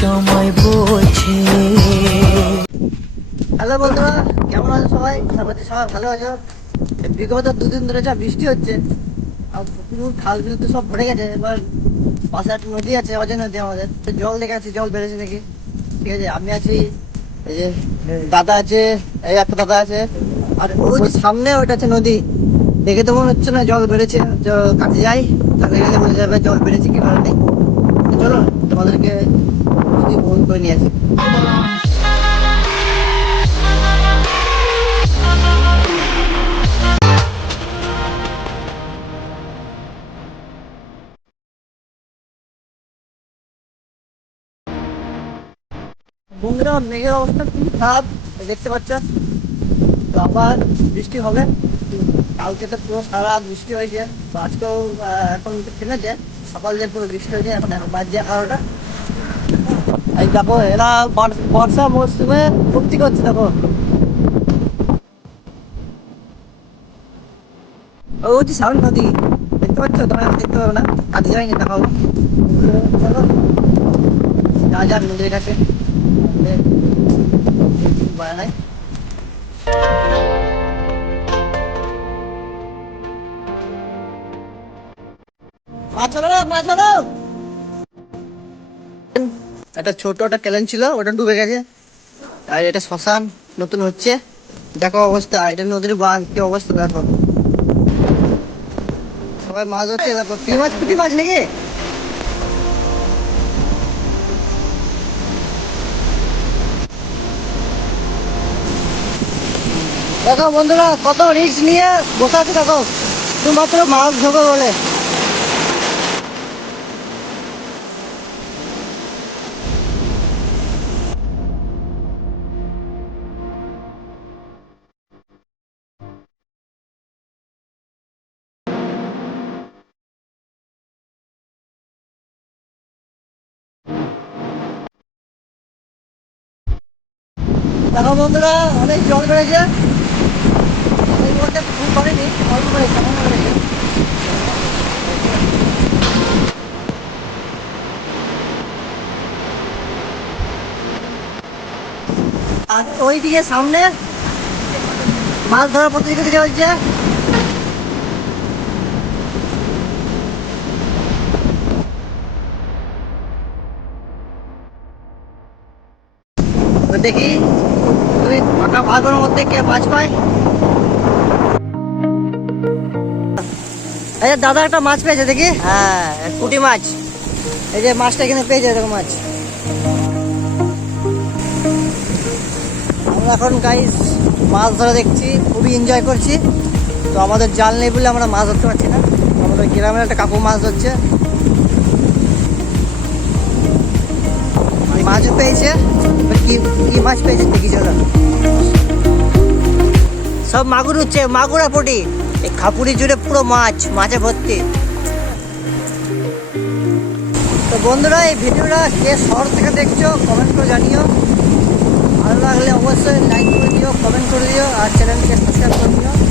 সময় হ্যালো কেমন আছো সবাই? তারপরে সবাই ভালো আছো। বিগত দুদিন ধরে বৃষ্টি হচ্ছে খাল বিল তো সব গেছে। এবার পাশে একটা নদী আছে নদী আমাদের। তো জল জল নাকি? ঠিক আছে, আমি আছি দাদা আছে, এই একটা দাদা আছে, আর ওই সামনে ওইটা আছে নদী। দেখে তো মনে হচ্ছে না জল বেড়েছে কাছে যাই। তাহলে গেলে বোঝা যাবে জল বেড়েছে কি কারণে? চলো, তোমাদেরকে ফোন করে নিয়ে আসি। বন্ধুরা, মেঘের অবস্থা খুবই খারাপ, দেখতে পাচ্ছ? তো আবার বৃষ্টি হবে। কালকে তো পুরো সারারাত বৃষ্টি হয়েছে। আজকেও এখন থেমেছে। সকাল দিয়ে পুরো বৃষ্টি হয়েছে, এখন বাজছে এগারোটা। এই দেখো, এরা বর্ষা মরশুমে ভর্তি করছে, দেখো। ও হচ্ছে সাউন্ড নদী। দেখতে পাচ্ছ? তোমরা দেখতে পাবে না? কাজে যায়নি দেখাবো চলো। যা যাক নদীর কাছে। বাড়াই একটা ছোট একটা ক্যালেন ছিল, ওটা ডুবে গেছে। আর এটা শ্মশান, নতুন হচ্ছে। দেখো অবস্থা, এটা নদীর কি অবস্থা দেখো। সবাই মাছ ধরছে দেখো মাছ মাছ নাকি? দেখো বন্ধুরা, কত রিস্ক নিয়ে বসে আছে দেখো। শুধুমাত্র মাছ ধরবো বলে। দেখো বন্ধুরা অনেক জল বেড়েছে। খুব অল্প আর ওইদিকে সামনে মাছ ধরার প্রতিযোগিতা চলছে। দেখি তুমি ফাঁকা ভাগের মধ্যে কে মাছ পায়। এই যে দাদা একটা মাছ পেয়েছে দেখি। হ্যাঁ পুঁটি মাছ। এই যে মাছটা এখানে পেয়েছে এরকম মাছ। আমরা এখন গাইস মাছ ধরা দেখছি খুবই এনজয় করছি। তো আমাদের জাল নেই বলে আমরা মাছ ধরতে পারছি না। আমাদের গ্রামের একটা কাকু মাছ ধরছে। মাছও পেয়েছে। কি কি মাছ পেয়েছে সব মাগুর হচ্ছে মাগুরা পটি। এই খাপুরি জুড়ে পুরো মাছ, মাছে ভর্তি। তো বন্ধুরা, এই ভিডিওটা কে শহর থেকে দেখছ কমেন্ট করে জানিও। ভালো লাগলে অবশ্যই লাইক করে দিও কমেন্ট করে দিও, আর চ্যানেলকে সাবস্ক্রাইব করে দিও।